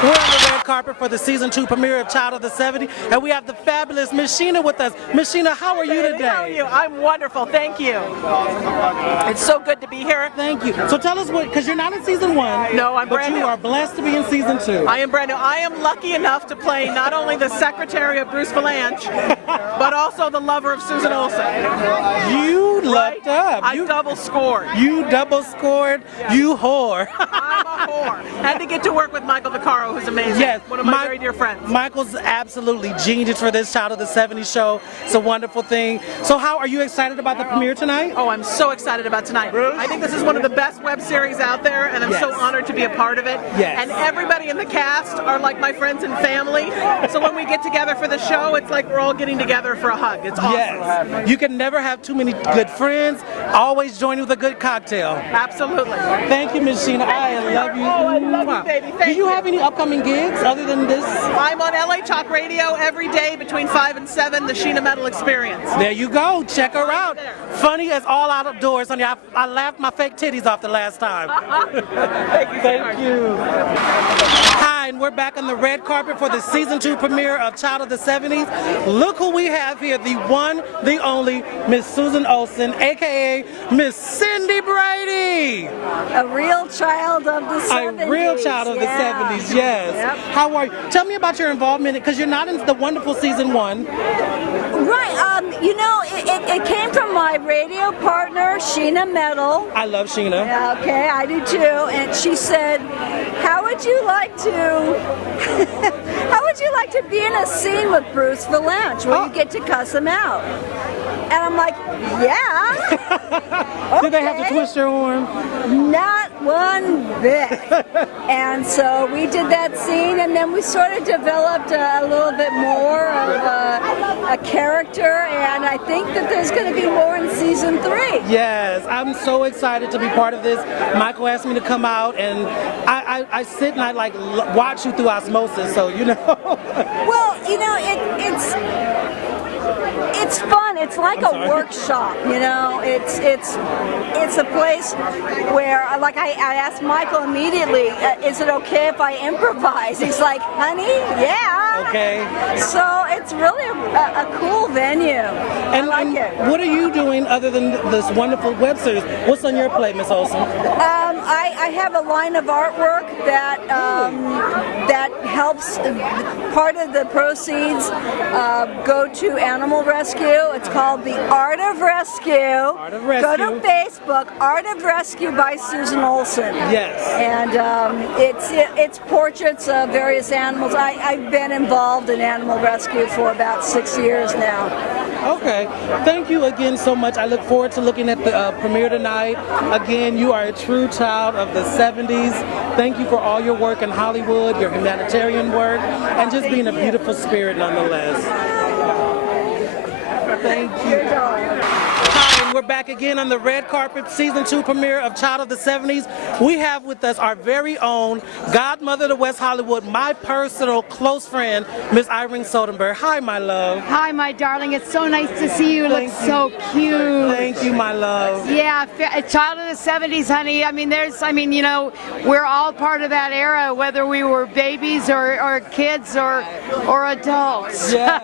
We're on the red carpet for the season 2 premiere of Child of the 70s, and we have the fabulous Machinae with us. Machinae, how are you today? How are you? I'm wonderful, thank you. It's so good to be here. Thank you. So tell us what, because you're not in season 1. No, I'm brand new. But you are blessed to be in season 2. I am brand new. I am lucky enough to play not only the secretary of Bruce Valanche, but also the lover of Susan Olsen. You lucked up. I double scored. You double scored. Yeah. You whore. I'm a whore. And to get to work with Michael Vacarro, who's amazing. Yes, one of my very dear friends. Michael's absolutely genius for this Child of the 70s show. It's a wonderful thing. So how are you excited about the premiere tonight? Oh, I'm so excited about tonight. I think this is one of the best web series out there, and I'm so honored to be a part of it. Yes. And everybody in the cast are like my friends and family. So when we get together for the show, it's like we're all getting together for a hug. It's awesome. Yes. You can never have too many good friends. Always join with a good cocktail. Absolutely. Thank you, Machinae. I love you. Oh, I love you, baby. Thank Do you have any upcoming gigs other than this? I'm on LA Talk Radio every day between 5 and 7, the Sheena Metal Experience. There you go. Check her out. Funny as all out of doors, honey. I laughed my fake titties off the last time. Thank you. Thank you. Hi, and we're back on the red carpet for the season 2 premiere of Child of the 70s. Look who we have here, the one, the only, Miss Susan Olsen, aka Miss Cindy Brady. A real child of the 70s. A real child of the 70s, yes. Yep. How are you? Tell me about your involvement, because you're not in the wonderful season 1. Right, you know, it came from my radio partner, Sheena Metal. I love Sheena. Okay, I do too. And she said, how would you like to how would you like to be in a scene with Bruce Valanche where you get to cuss him out? And I'm like, yeah. Okay. Did they have to twist your arm? Not one bit. And so we did that scene, and then we sort of developed a little bit more of a character, and I think that there's going to be more in season 3. Yes, I'm so excited to be part of this. Michael asked me to come out, and I sit and I like watch you through osmosis, so you know. Well, you know, it's fun. It's like a workshop, you know. It's a place where, like, I asked Michael immediately, is it okay if I improvise? He's like, honey, yeah. Okay. So it's really a cool venue. And, I like it. What are you doing other than this wonderful web series? What's on your plate, Miss Olsen? I have a line of artwork that that helps. Part of the proceeds go to animal rescue. It's called The Art of Rescue. Art of Rescue. Go to Facebook, Art of Rescue by Susan Olsen. Yes. And it's portraits of various animals. I've been involved in animal rescue for about 6 years now. Okay. Thank you again so much. I look forward to looking at the premiere tonight. Again, you are a true child of the 70s. Thank you for all your work in Hollywood, your humanitarian work, and just being a beautiful spirit nonetheless. Thank you. Hi, and we're back again on the red carpet, season 2 premiere of Child of the 70s. We have with us our very own godmother to West Hollywood, my personal close friend, Miss Irene Soderbergh. Hi, my love. Hi, my darling. It's so nice to see you. You look so cute. Thank you, my love. Yeah, Child of the 70s, honey. You know, we're all part of that era, whether we were babies or kids or adults. Yes.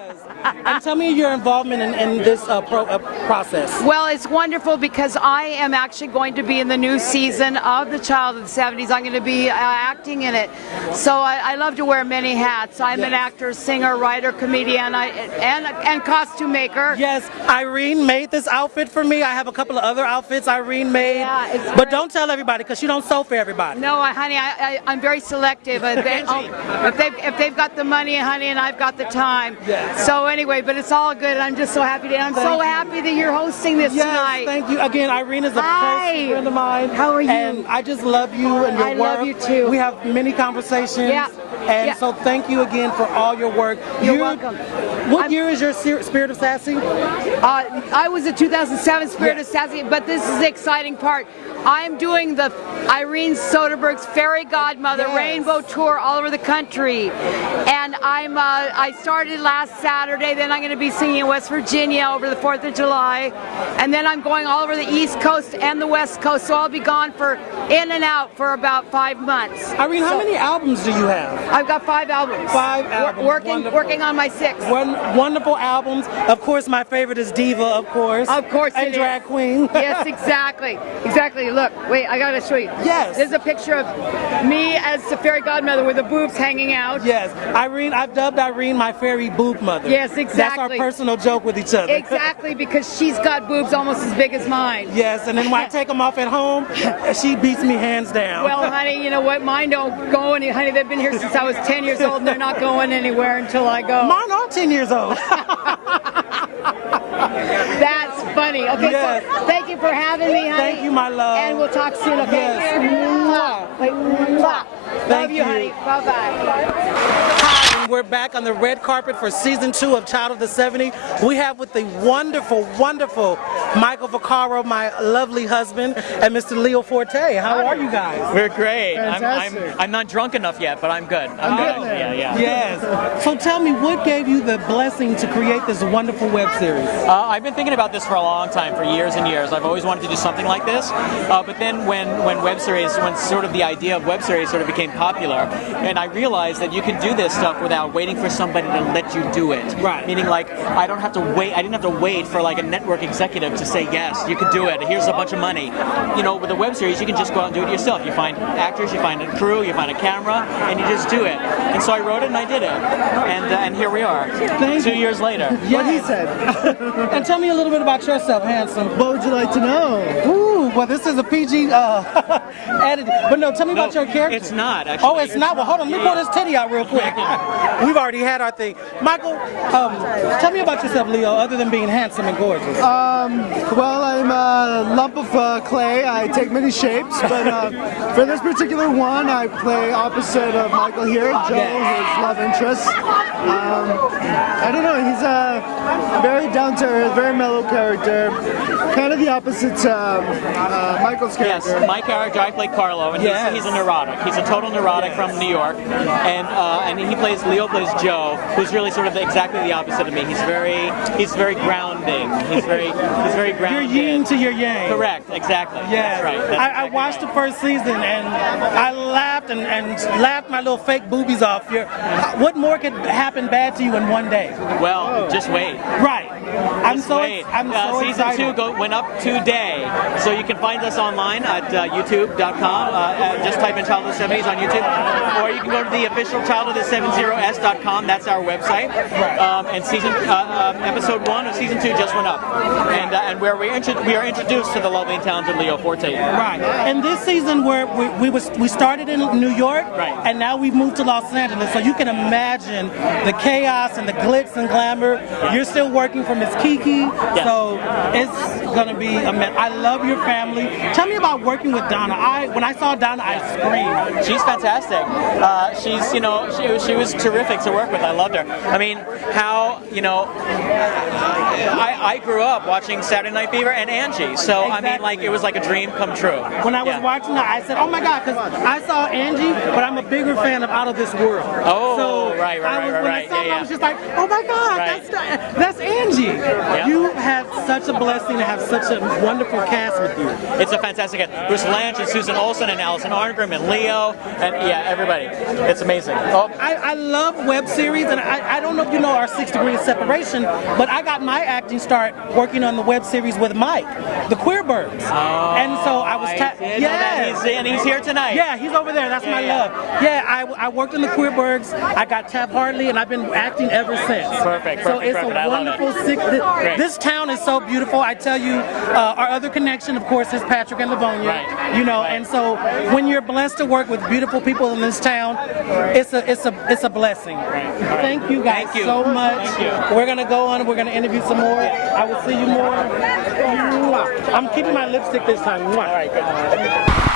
And tell me your involvement in this process. Well, it's wonderful because I am actually going to be in the new season of the Child of the 70s. I'm going to be acting in it. So I love to wear many hats. I'm an actor, singer, writer, comedian, and costume maker. Yes, Irene made this outfit for me. I have a couple of other outfits Irene made. Yeah, but don't tell everybody because you don't sew for everybody. No, honey, I'm very selective. If they've got the money, honey, and I've got the time. Yes. So anyway, but it's all good. I'm just so happy to. I'm so happy that you're hosting this tonight. Thank you again. Irene is a close friend of mine. How are you? And I just love you and your work. I love you too. We have many conversations. Yeah. And so thank you again for all your work. You're welcome. What year is your Spirit of Sassy? I was a 2007 Spirit of Sassy, but this is the exciting part. I'm doing the Irene Soderbergh's Fairy Godmother Rainbow Tour all over the country. And I started last Saturday. Saturday. Then I'm going to be singing in West Virginia over the 4th of July. And then I'm going all over the East Coast and the West Coast. So I'll be gone for in and out for about 5 months. Irene, how many albums do you have? I've got 5 albums. 5 albums. Working on my 6th. Wonderful albums. Of course, my favorite is Diva, of course. Of course and it is. Drag Queen. Yes, exactly. Exactly. Look, wait, I gotta show you. Yes. There's a picture of me as the fairy godmother with the boobs hanging out. Yes. Irene, I've dubbed Irene my fairy boob mother. Yes, exactly. That's our personal joke with each other. Exactly, because she's got boobs almost as big as mine. Yes, and then when I take them off at home, she beats me hands down. Well, honey, you know what? Mine don't go any. Honey, they've been here since I was 10 years old, and they're not going anywhere until I go. Mine are 10 years old. That's funny. Okay, Yes. so thank you for having me, honey. Thank you, my love. And we'll talk soon, okay? Yes. Mwah. Wait, mwah. Thank Love you, you. honey. Bye-bye. Hi, and we're back on the red carpet for season 2 of Child of the 70s. We have with the wonderful, wonderful Michael Vacarro, my lovely husband, and Mr. Leo Forte. How are you guys? We're great. Fantastic. I'm not drunk enough yet, but I'm good. I'm good. Yeah. Yes. So tell me, what gave you the blessing to create this wonderful web series? I've been thinking about this for a long time, for years and years. I've always wanted to do something like this. But then when sort of the idea of web series sort of became popular, and I realized that you can do this stuff without waiting for somebody to let you do it. Right. Meaning, like, I didn't have to wait for like a network executive to say yes, you can do it. Here's a bunch of money. You know, with a web series, you can just go out and do it yourself. You find actors, you find a crew, you find a camera, and you just do it. And so I wrote it and I did it, and here we are, 2 years later. What he said. And tell me a little bit about yourself, handsome. What would you like to know? Ooh, well, this is a PG edit. But no, tell me about your character. It's not, actually. Oh, it's not? Well, hold on. Let me pull this titty out real quick. We've already had our thing. Michael, tell me about yourself, Leo, other than being handsome and gorgeous. Well, I'm a lump of clay. I take many shapes, but for this particular one, I play opposite of Michael here, Joe, his love interest. I don't know, he's a very down-to-earth, very mellow character, kind of the opposite to Michael's character. Yes, my character, I play Carlo, and he's a neurotic. He's a total neurotic from New York, and Leo plays Joe, who's really sort of exactly the opposite of me. He's very grounding. He's very grounded. Your yin to your yang. Correct, exactly. Yes. That's right. That's I exactly watched right. the first season and I laughed and laughed my little fake boobies off. What more could happen bad to you in one day? Well, just wait. Right. I'm Just so wait. excited. Season 2 went up today, so you can find us online at youtube.com. Just type in Child of the 70s on YouTube, or you can go to the official childofthe70s.com. That's our website. And episode 1 of season 2 just went up, and where we are introduced to the lovely and talented Leo Forte. Right. And this season we started in New York, Right. and now we've moved to Los Angeles. So you can imagine the chaos and the glitz and glamour. You're still working for Miss Kiki, so it's gonna be a mess. I love your family. Tell me about working with Donna. When I saw Donna, I screamed. She's fantastic. She was terrific to work with. I loved her. I mean, I grew up watching Saturday Night Fever and Angie, so I mean, like, it was like a dream come true. When I was watching her, I said, "Oh my God!" Because I saw Angie, but I'm a bigger fan of Out of This World. Oh, so right. When I saw her, I was just like, "Oh my God, Right. that's Angie." Yeah. You have such a blessing to have such a wonderful cast with you. It's a fantastic cast. Bruce Lange and Susan Olsen and Allison Arngrim and Leo and everybody. It's amazing. Oh. I love web series, and I don't know if you know our 6 degrees of separation, but I got my acting start working on the web series with Mike, the Queerbergs. And so I was and he's here tonight. Yeah, he's over there. That's my love. Yeah, I worked in the Queerbergs. I got Tab Hartley, and I've been acting ever since. Perfect. So it's I a love it. wonderful this town is so beautiful. I tell you, our other connection, of course, is Patrick and Livonia. Right. You know, and so when you're blessed to work with beautiful people in this town, it's a blessing. Right. Thank you guys Thank you. so much. Thank you. We're gonna go on and we're gonna interview some more. I will see you more. I'm keeping my lipstick this time. All right, good.